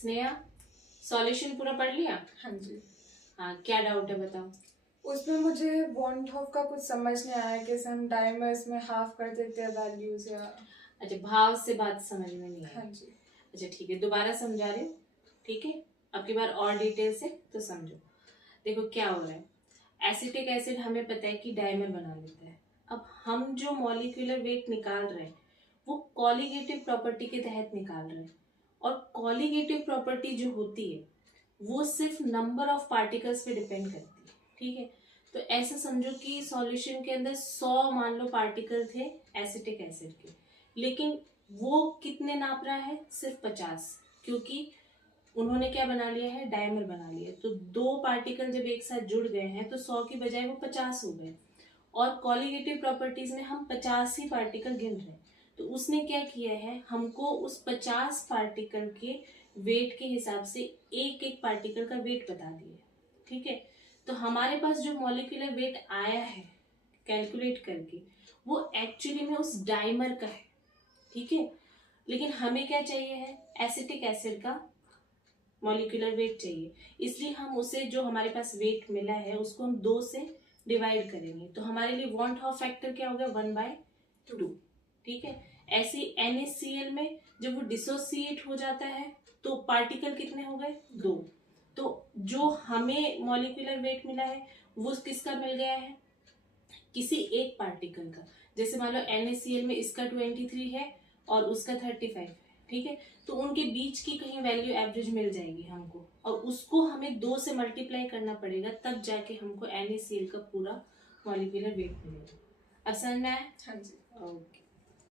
Sneha, solution पूरा पढ़ लिया? हाँ जी। हाँ, क्या डाउट है बताओ। उसमें मुझे वॉन्ट ऑफ का कुछ समझ नहीं आया कि हम डाइमर्स में हाफ कर देते हैं वैल्यूज या। अच्छा, भाव से बात समझ में नहीं हाँ आई। जी। अच्छा ठीक है, दोबारा समझा रही हूँ। ठीक है, अब की बार और डिटेल से तो समझो। देखो क्या हो रहा है, एसिटिक एसिड हमें पता है कि डाइमर बना लेता है। अब हम जो मॉलिक्यूलर वेट निकाल रहे हैं वो कॉलीगेटिव प्रॉपर्टी के तहत निकाल रहे हैं, और कॉलीगेटिव प्रॉपर्टी जो होती है वो सिर्फ नंबर ऑफ पार्टिकल्स पे डिपेंड करती है। ठीक है, तो ऐसा समझो कि सॉल्यूशन के अंदर 100 मान लो पार्टिकल थे एसिटिक एसिड के, लेकिन वो कितने नाप रहा है? सिर्फ 50, क्योंकि उन्होंने क्या बना लिया है? डायमर बना लिया। तो दो पार्टिकल जब एक साथ जुड़ गए हैं तो 100 की बजाय वो 50 हो गए, और कॉलीगेटिव प्रॉपर्टीज में हम 50 ही पार्टिकल गिन रहे हैं। तो उसने क्या किया है, हमको उस 50 पार्टिकल के वेट के हिसाब से एक एक पार्टिकल का वेट बता दिया है। ठीक है, तो हमारे पास जो मॉलिक्यूलर वेट आया है कैलकुलेट करके वो एक्चुअली में उस डाइमर का है। ठीक है, लेकिन हमें क्या चाहिए है? एसिटिक एसिड का मॉलिक्यूलर वेट चाहिए, इसलिए हम उसे जो हमारे पास वेट मिला है उसको हम 2 से डिवाइड करेंगे। तो हमारे लिए वॉन्ट ऑफ फैक्टर क्या हो गया? 1/2। ठीक है, ऐसे NaCl में जब वो डिसोसिएट हो जाता है तो पार्टिकल कितने हो गए? 2। तो जो हमें मॉलिक्यूलर वेट मिला है वो किसका मिल गया है? किसी एक पार्टिकल का। जैसे मान लो NaCl में इसका 23 है और उसका 35 है। ठीक है, तो उनके बीच की कहीं वैल्यू एवरेज मिल जाएगी हमको, और उसको हमें 2 से मल्टीप्लाई करना पड़ेगा, तब जाके हमको NaCl का पूरा मॉलिक्यूलर वेट मिलेगा। अब समझ में आया? हाँ जी। ओके।